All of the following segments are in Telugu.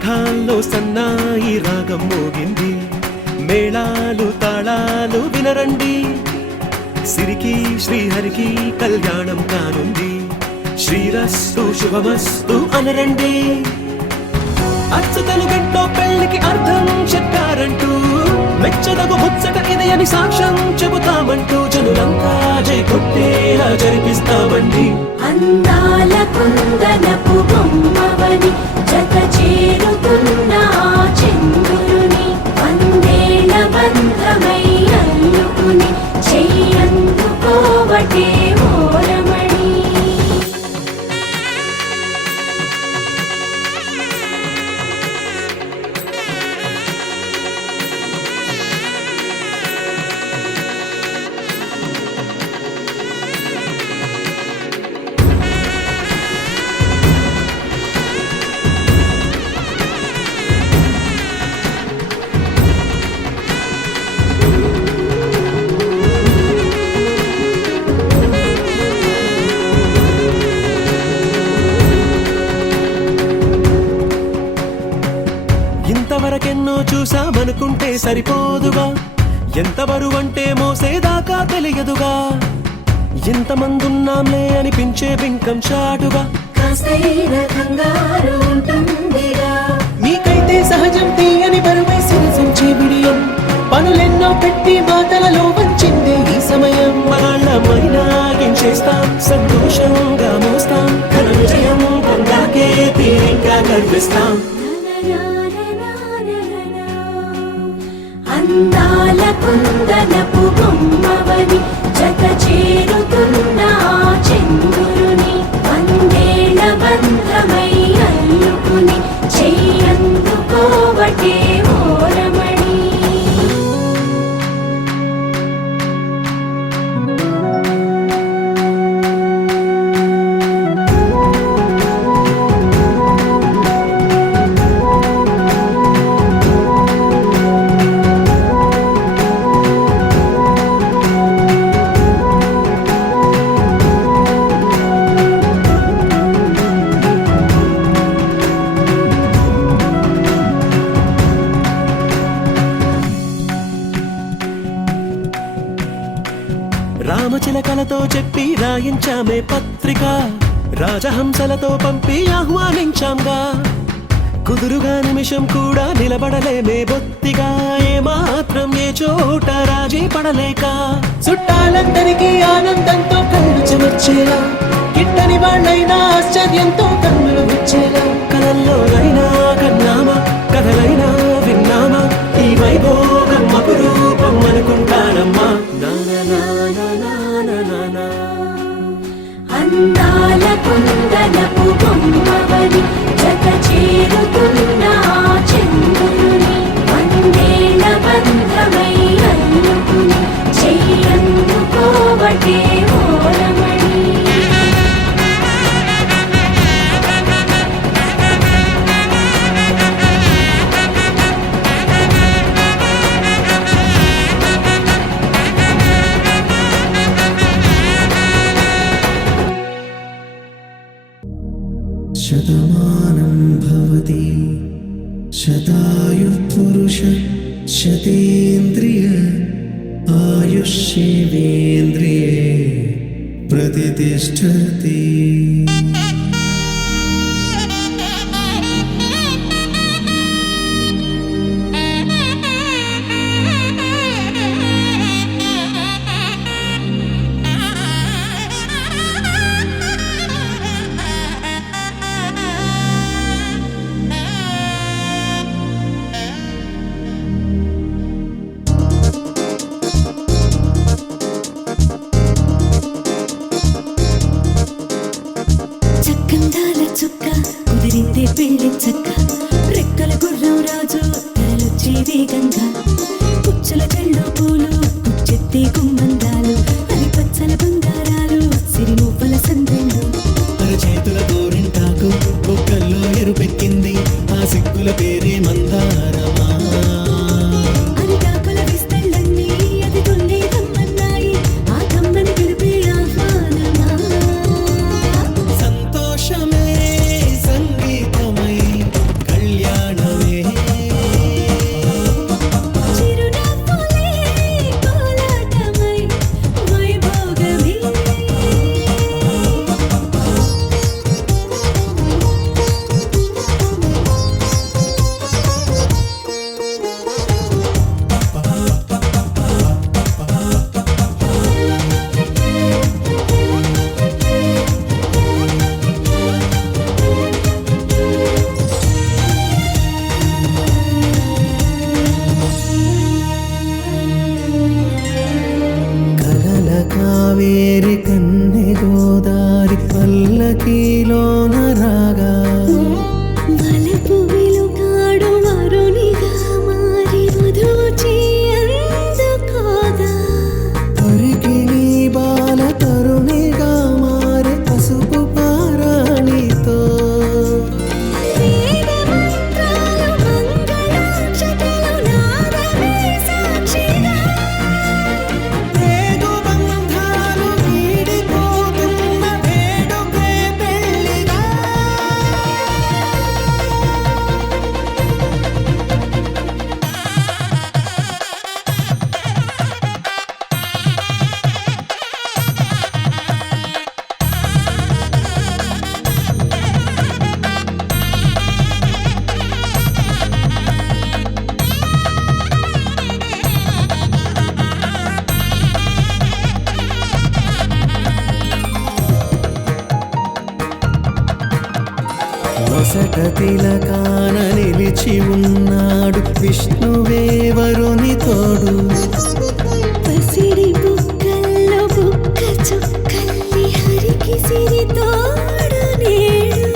మేఘాల్లో సన్నాయి రాగం మోగింది, మేళాలు తాళాలు వినరండి, సిరికి శ్రీహరికి కళ్యాణం కానుంది, శ్రీరస్తు శుభమస్తు అనరండి. అచ్చతలు గంటో పెళ్లికి అర్థం చెప్పారంటూ, మెచ్చదగు ముచ్చట ఇది అని సాక్ష్యం చెబుతామంటూ, జనులంతా జై కొట్టేలా జరిపిస్తామండి. అందాల కుందనపు బొమ్మవని జత చేరుతున్న చంద్రుని, వందేల బంధమై అల్లుకుని చెయ్యందుకోవటే ఓరమణి. ఇంతవరకెన్నో చూసామనుకుంటే సరిపోదుగా, ఎంత బరువంటే మోసేదాకా తెలియదుగా, ఇంతమందున్నాంలే అనిపించే బింకం చాటుగా, కాస్తైన కంగారు ఉంటుందిగా. మీకైతే సహజం తీయని బరువై సిరసించే బిడియం, పనులెన్నో పెట్టి మాటలలో వంచిందే ఈ సమయం. మనాళ్ళమైనా గించేస్తాం, సంతోషంగా మోస్తాం, ఘన విజయం పొందాకే తీరిగ్గా కనిపిస్తాం. అందాల కుందనపు బొమ్మవని జత చేరుతున్న చంద్రుని, వందేల బంధమై అల్లుకుని చెయ్యందుకోవటే ఓరమణి. రామచిలకలతో చెప్పి రాయించామే పత్రిక, రాజహంసలతో పంపి ఆహ్వానించాంగా, కుదురుగా నిమిషం కూడా నిలబడలేమే బొత్తిగా, ఏ మాత్రం ఏ చోట రాజీ పడలేక, చుట్టాలందరికీ ఆనందంతో కళ్ళు చెమర్చేలా, కిట్టని వాళ్ళైనా ఆశ్చర్యంతో కన్నులు వచ్చేలా, కలల్లోనైనా కన్నామా కథలైనా విన్నామా, ఈ వైభోగం అపురూపం అనుకుంటానమ్మా. అందాల కుందనపు బొమ్మవని జత చేరుతున్న చంద్రుని, వందేల బంధమై అల్లుకుని చెయ్యందుకోవటే ఓరమణి. శతమానం భవతి శతాయుః పురుష శతేంద్రియ ఆయుష్యేవేంద్రియే ప్రతిష్ఠతి. చక్కందాల చుక్క కుదిరిందే పెళ్లి చక్క, రెక్కల గుర్రం రాజు తరలొచ్చే వేగంగా, కుచ్చుల చెళ్ళు పూలు కుచ్చెత్తే గుమ్మందాలు, అది పచ్చల బంగారాలు సిరిమూపల సందెళ్ళు, చేతుల గోరింటాకు బొక్కల్లో ఎరుపెక్కింది, ఆ సిగ్గుల పేరే మందారమా, అరిటాకుల విస్తళ్ళన్నీ అది తొండే కమ్మన్నాయి, ఆ కమ్మని పిలిపే ఆహ్వానమా. సంతోషమే సంగీతమై కళ్యాణ తిలకాన నిలిచి ఉన్నాడు విష్ణువే వరుని తోడు. పసిడి బుక్కల్లో బుక్క చుక్కల్లి హరికి సిరి తోడు నేడు.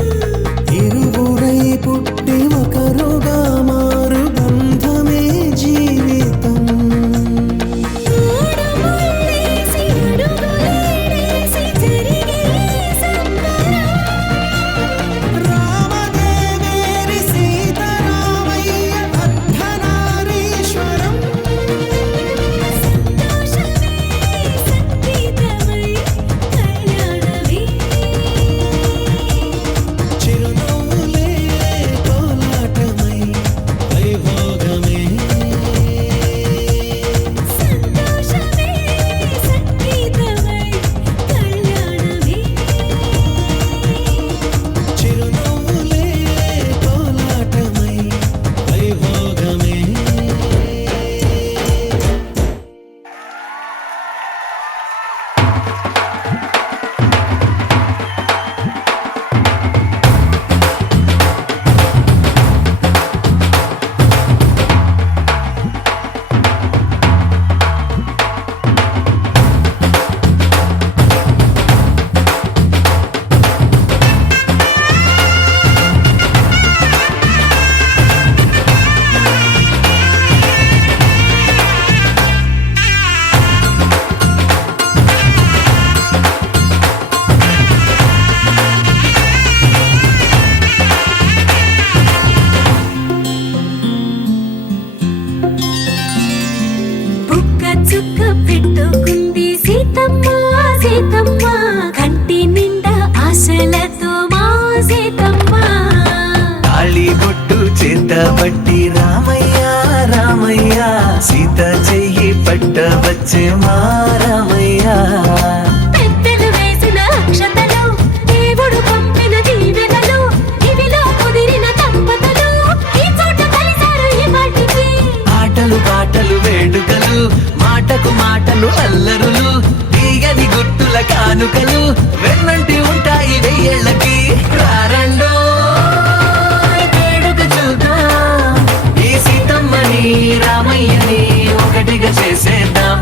ఇరువురై పుట్టి ఒకరుగా మారు బంధమే జీవితం. మూడు ముళ్ళేసి అడుగులేసి జరిగే సంబరం. రామదేవేరి సీతారామయ్య అర్ధనారీశ్వరం. సంతోషమే సంగీతమై కళ్యాణమే. చిరునవ్వులే కోలాటమై వైభోగమే. సంతోషమే సంగీతమై కళ్యాణమే. చిరునవ్వులే కోలాటమై వైభోగమే. బుక్క చుక్క పెట్టుకుంది సీతమ్మ సీతమ్మ, కంటి నిండా ఆశలతో మా సీతమ్మ. తాళి బొట్టు చేతబట్టి రామయ్య రామయ్య, సీత చెయ్యి పట్ట వచ్చే మా రామయ్య. పెద్దలు వేసిన అక్షతలు, దేవుడు పంపిన దీవెనలు, ఇవిలో కుదిరిన దంపతులు ఈ చోట కలిశారు ఈ వాటికి. ఆటలు పాటలు వేడుకలు, మాటకు మాటలు అల్లరులు, తీయని గుర్తుల కానుకలు వెన్నంటి ఉంటాయి వెయ్యేళ్ళకి. రారండో వేడుక చూద్దాం, ఈ సీతమ్మని రామయ్యని ఒకటిగా చేసేద్దాం.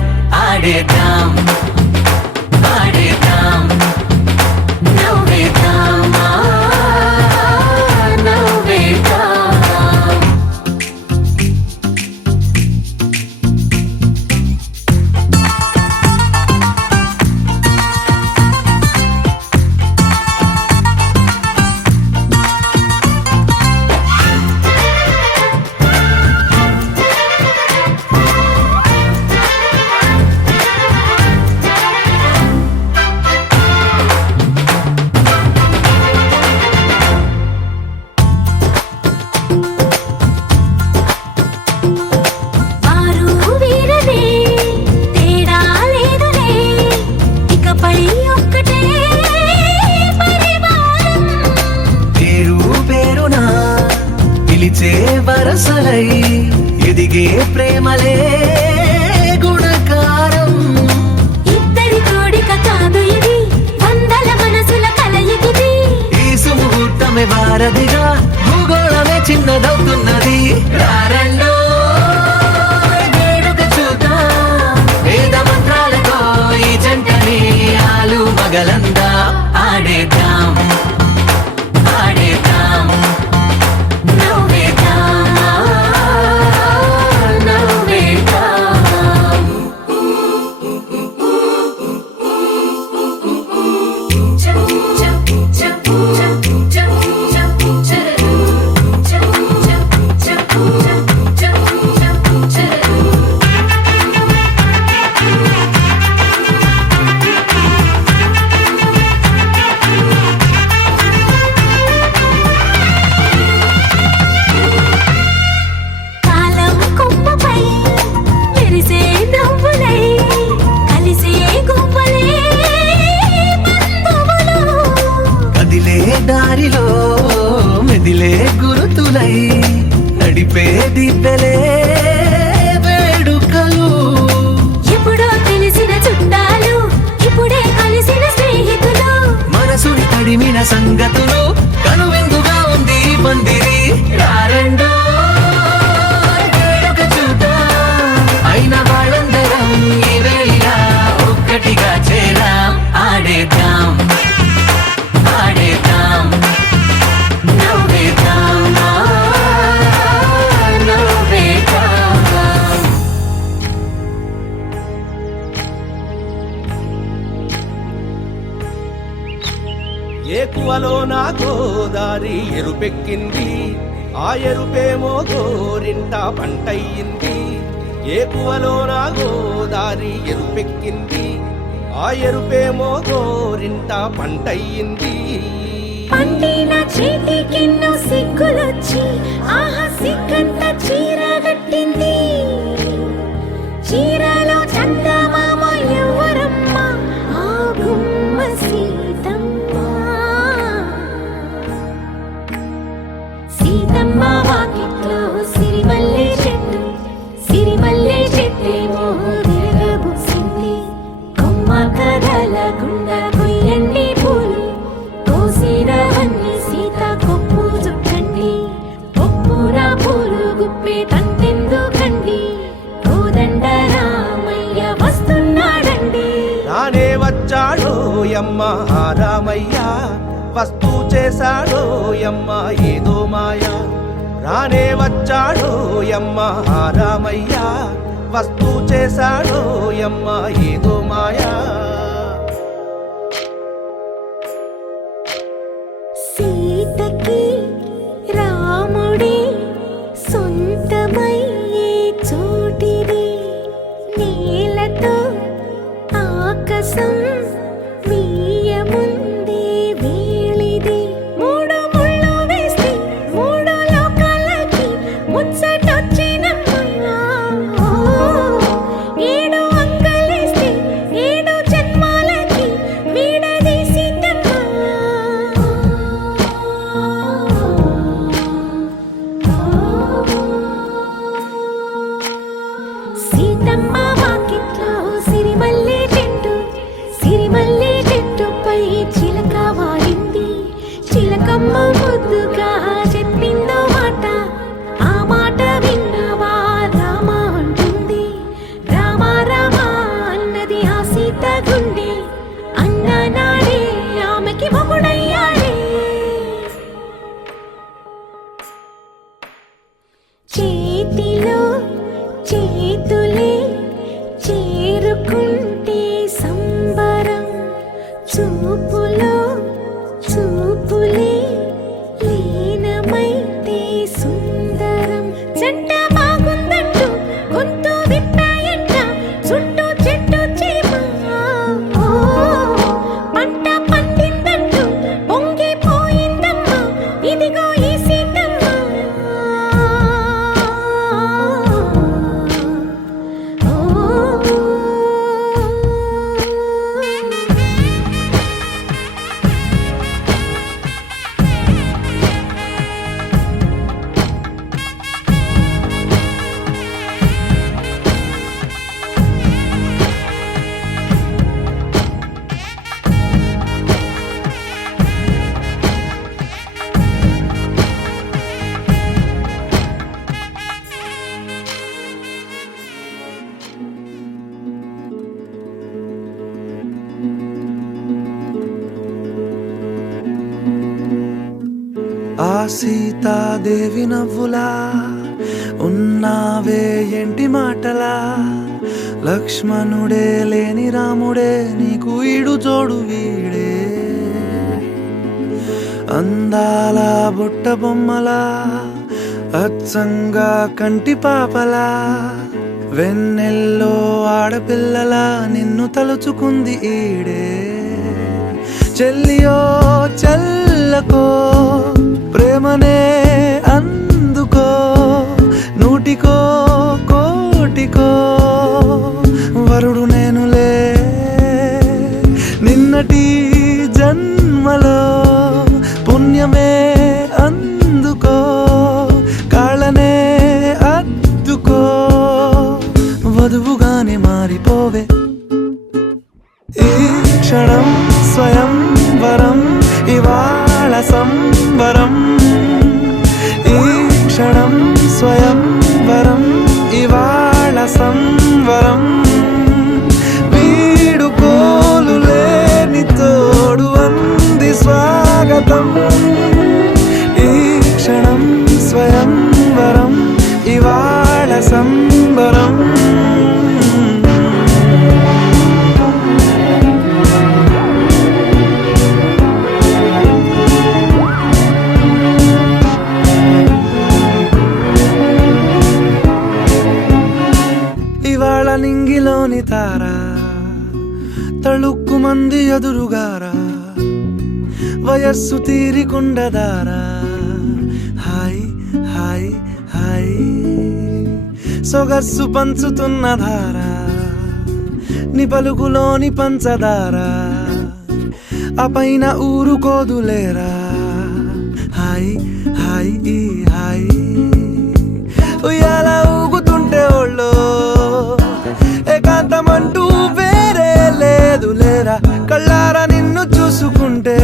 ఆడేద్దాం పాడేద్దాం నవ్వేద్దాం నవ్వేద్దాం. వారు వీరనే తేడా లేదులే, ఇకపై ఒక్కటే పరివారం. పేరు పేరునా పిలిచే వరసలై ఎదిగే ప్రేమలే గుణకారం. ఇద్దరి కోడిక కాదు ఇది, వందల మనసుల కలయికిది. ఈ సుముహూర్తమే వారధిగా, భూగోళమే చిన్నదవుతున్నది. రారండో వేడుక చూద్దాం, వేద మంత్రాలతో ఈ జంటని ఆలు మగలందా. ఆడేద్దాం ఆడేద్దాం నవ్వేద్దాం నవ్వేద్దాం. కాలం కొమ్మపై మెరిసే నవ్వులై కలిసే గువ్వలే బంధువులు. కదిలే దారిలో మెదిలే గురుతులై నడిపే దిబ్బెలే వేడుకలు. ఎప్పుడో తెలిసిన చుట్టాలు, ఇప్పుడే కలిసిన స్నేహితులు. మనసుని తడిమిన సంగతులు కనువిందుగా ఉంది ఈ పందిరి రారండో వేడుక చూద్దాం అయిన వాళ్ళందరం ఈ వేళ ఒక్కటిగా చేరాం ఆడేద్దాం ఆడేద్దాం నవ్వేద్దాం నవ్వేద్దాం ఏకువలో నా గోదారి ఎరుపెక్కింది ఆ ఎరుపేమో గోరింట పంటయ్యింది ఏకువలో నా గోదారి ఎరుపెక్కింది ఆ ఎరుపేమో గోరింట పంటయ్యింది పండిన చేతికెన్నో సిగ్గులొచ్చి ఆహా సిగ్గంత చీర కట్టింది చీరలో చందమామ ఎవరమ్మ ఆ గుమ్మ సీతమ్మ సీతమ్మ వాకిట్లో సిరిమల్లె చెట్టేమో తిరగబూసింది కొమ్మ కదలకుండా కొయ్యండి పూలు కోసిరవన్నీ సీత కొప్పు చుట్టండి కొప్పున పూలు గుప్పే తంతెందుకండి కోదండ రామయ్య వస్తున్నాడండి నానే వచ్చాడో యమ్మ ఆ రామయ్య వస్తూ చేశాడో యమ్మ ఏదో మాయ రానే వచ్చాడో యమ్మ ఆ రామయ్య వస్తూ చేశాడో యమ్మ ఏదో మాయా సీతకి రాముడే సొంతమయ్యే చోటిది నేలతో ఆకాశం వీయముందే వేళిది మూడు ముళ్ళు వేస్తే మూడు లోకాలకి ముచ్చటొచ్చినమ్మా ఏడు అంగలేస్తే ఏడు జన్మాలకి వీడదీసి సీతమ్మ వాకిట్లో సిరిమల్లె చెట్టుపై చిలక వాలింది చిలకమ్మ ముద్దుగా చెప్పిందో మాట ఆ మాట విన్నవా రామ అంటుంది రామ రామ అన్నది ఆ సీత గుండె అన్న నాడే ఆమెకి మొగుడయ్యాడే చేతిలో చేతులే చేరుకుంటే సంబరం చూపులో చూపులే లీనమైతే సుందరం జంట బాగుందంటూ గొంతు విప్పాయంట చుట్టూ చెట్టు చీమ పంట పండిందంటూ పొంగిపోయిందమ్మా ఇదిగో ఈ సీతమ్మ ఆ సీతాదేవి నవ్వులా ఉన్నావే ఎంటి మాటలా లక్ష్మణుడే లేని రాముడే నీకు ఈడు జోడు వీడే అందాల బుట్ట బొమ్మలా అచ్చంగా కంటి పాపలా వెన్నెల్లో ఆడపిల్లలా నిన్ను తలుచుకుంది ఈడే చెల్లియో చల్లకో ప్రేమనే అందుకో నూటికో కోటికో వరుడు నేనులే నిన్నటి జన్మలో పుణ్యమే అందుకో కాళ్ళనే అద్దుకో వధువుగానే మారిపోవే ఈ క్షణం స్వయం వరం ఇవాళ సంబరం స్వయంవరం ఇవాళ సంవరం వీడుకోలు లేని తోడు అంది స్వాగతం ఈ క్షణం స్వయంవరం ఇవాళ సంబరం ఇవాళ నింగిలోని తారా తళుక్కు మంది ఎదురుగారా వయస్సు తీరికుండదారా హాయ్ హాయ్ హాయ్ సొగస్సు పంచుతున్న ధారా ని పలుకులోని పంచదారా ఆ పైన ఊరుకోదులేరా హాయ్ హాయ్ ఈ హాయ్ ఉయ్యాల ఊగుతుంటే ఒళ్ళో ఏకాంతమంటూ వేరే లేదు లేరా కళ్ళారా నిన్ను చూసుకుంటే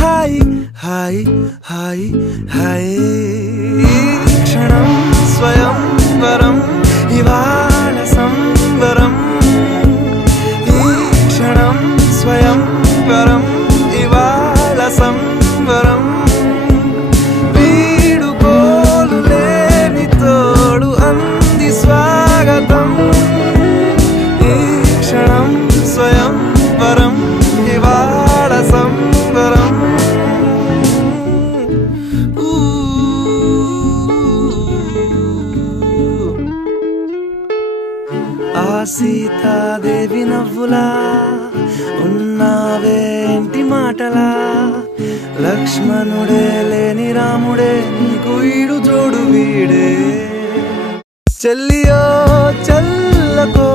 హాయ్ హాయ్ హాయ్ హాయ్ క్షణం స్వయంవరం ఇవాళ సంవరం ఈ క్షణం స్వయంవరం ఇవాళ సంవరం వీడుకోలు లేని తోడు అంది స్వాగతం ఈ క్షణం స్వయంవరం ఇవాళ సంవరం ఆ సీతాదేవి నవ్వులా ఉన్నావేంటి మాటలా లక్ష్మణుడే లేని రాముడే నీకు ఈడు జోడు వీడే చెల్లియో చల్లకో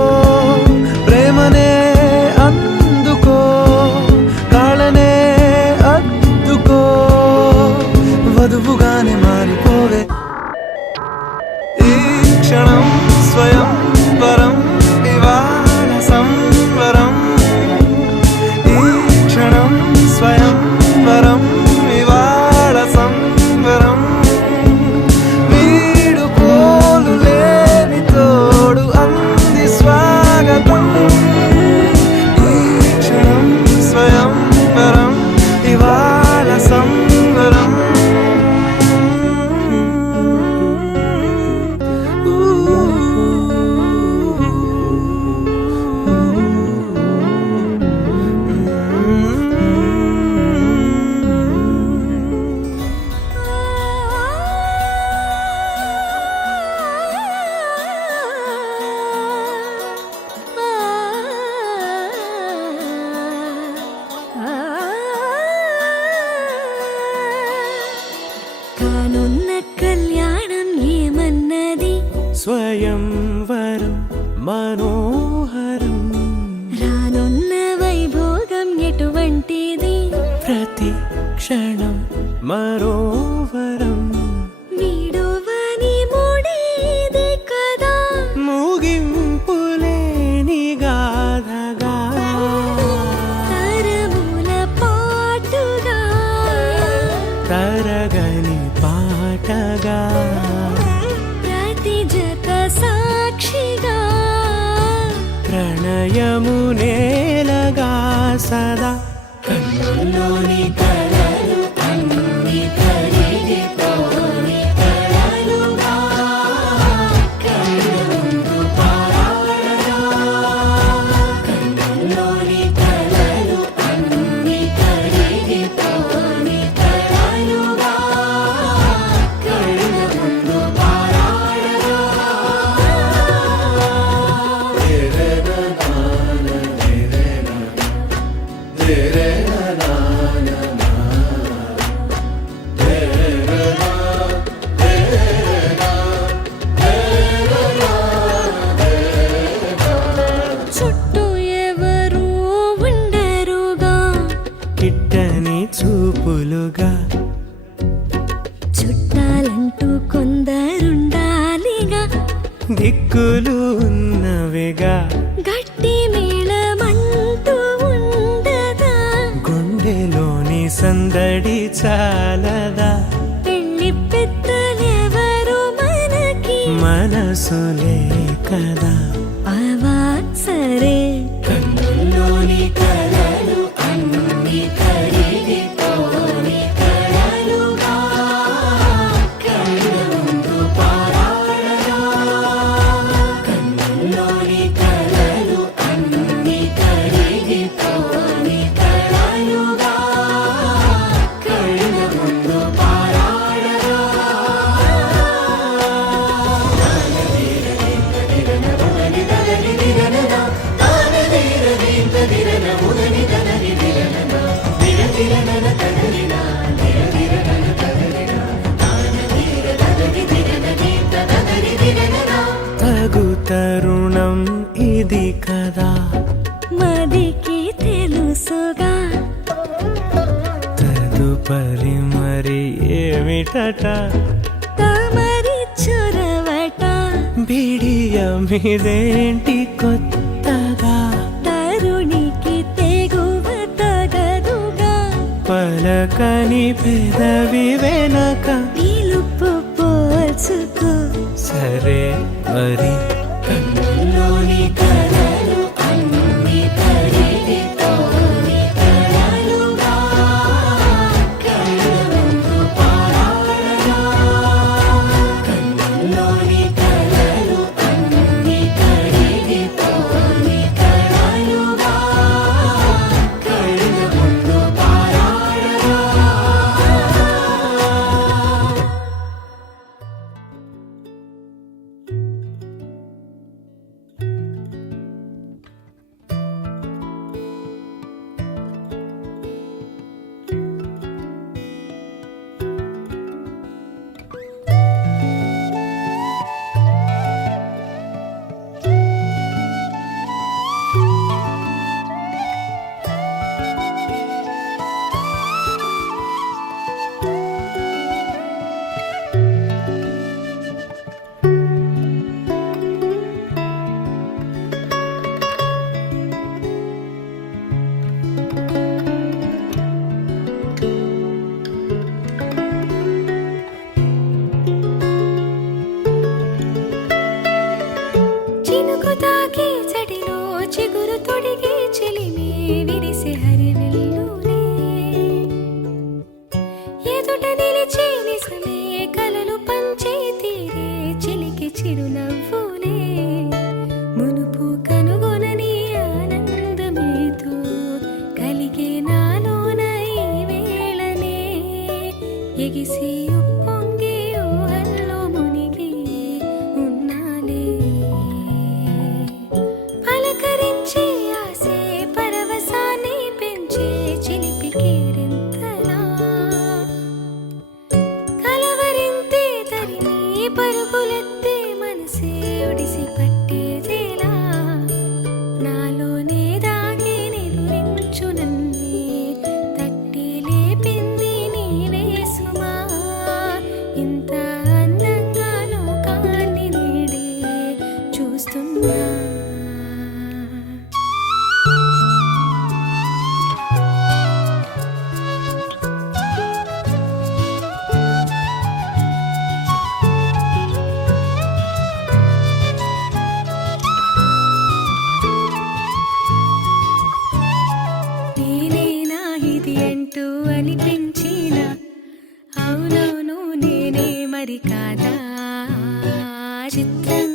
ప్రేమనే అందుకో కాళ్ళనే అద్దుకో వధువుగానే మారిపోవే ఈ క్షణం స్వయంవరం ఇవాళ సంవరం ఈ క్షణం స్వయంవరం ఇవాళ సంవరం వీడుకోలు లేని తోడు అంది స్వాగతం ఈ క్షణం స్వయంవరం ఇవాళ సంవరం కానున్న కళ్యాణం ఏమన్నది స్వయంవరం మనోహరం రానున్న వైభోగం ఎటువంటిది ప్రతి క్షణం మరోవరం వీడువని మూడేది కదా ముగింపులేని గాథగా తరముల పాటుగా తరగని పాటగా ప్రతి జత సాక్షిగా ప్రణయము నేలగా సదా కన్నుల్లోని కలలు అన్ని కరిగిపోని కలలుగా కళ్ళముందు పారాడగా కన్నుల్లోని కలలు అన్ని కరిగిపోని కలలుగా కళ్ళముందు పారాడగా చుట్టూ ఎవరు ఉండరుగా కిట్టని చూపులుగా చుట్టాలంటూ కొందరుండాలిగా దిక్కులు ఉన్నవిగా గట్టి మేళమంటూ ఉండదా గుండెలోని సందడి చాలదా పెళ్లి పెద్దలెవరు మన మనసులే కదా అవా సరే కన్నుల్లోని కలలు అన్ని కరిగిపోని కలలుగా కళ్ళ ముందు పారాడగా కన్నుల్లోని కలలు అన్ని కరిగిపోని కలలుగా కళ్ళ ముందు పారాడగా తగు తరుణం ఇది కదా మదికి తెలుసుగా తదుపరి మరి ఏమిటట తమరి చొరవట బిడియమిదేంటి కొత్తగా తరుణికి తెగువ తగదుగా పలకని పెదవి వెనక పిలుపు పోల్చుకో సరే మరి కన్నుల్లోని కలలు అన్ని కరిగిపోని కలలుగా కళ్ళ ముందు పారాడగా కన్నుల్లోని కలలు అన్ని కరిగిపోని కలలుగా కళ్ళ ముందు పారాడగా చినుకు తాకి చడిలో చిగురు తొడిగి చెలిమి విరిసే హరివిల్లులే ఎదుట నిలిచి నిజమే కలలు పంచే తీరే చిలికి చిరునవ్వులే మునుపు కనుగొనని ఆనందమేతో కలిగే నాలోన ఈ వేళనే ఎగిసి ఉప్పొంగి ఊహల్లో మునిగి ఉన్నాలే పలకరించే ఆసే పరవశాన్ని పెంచే చిలిపి కేరింతలా కలవరింతే తరిమి పరుగులెత్తే మనసే ఒడిసి పట్టేదేలా నాలోనే దాగి నిదురించు నన్నే తట్టి లేపింది నీవే సుమా ఇంత అందంగా లోకాన్ని నీడే చూస్తున్నా నేనేనా ఇది అంటూ అనిపించిన అవునవును నేనే మరి కాదా చిత్రం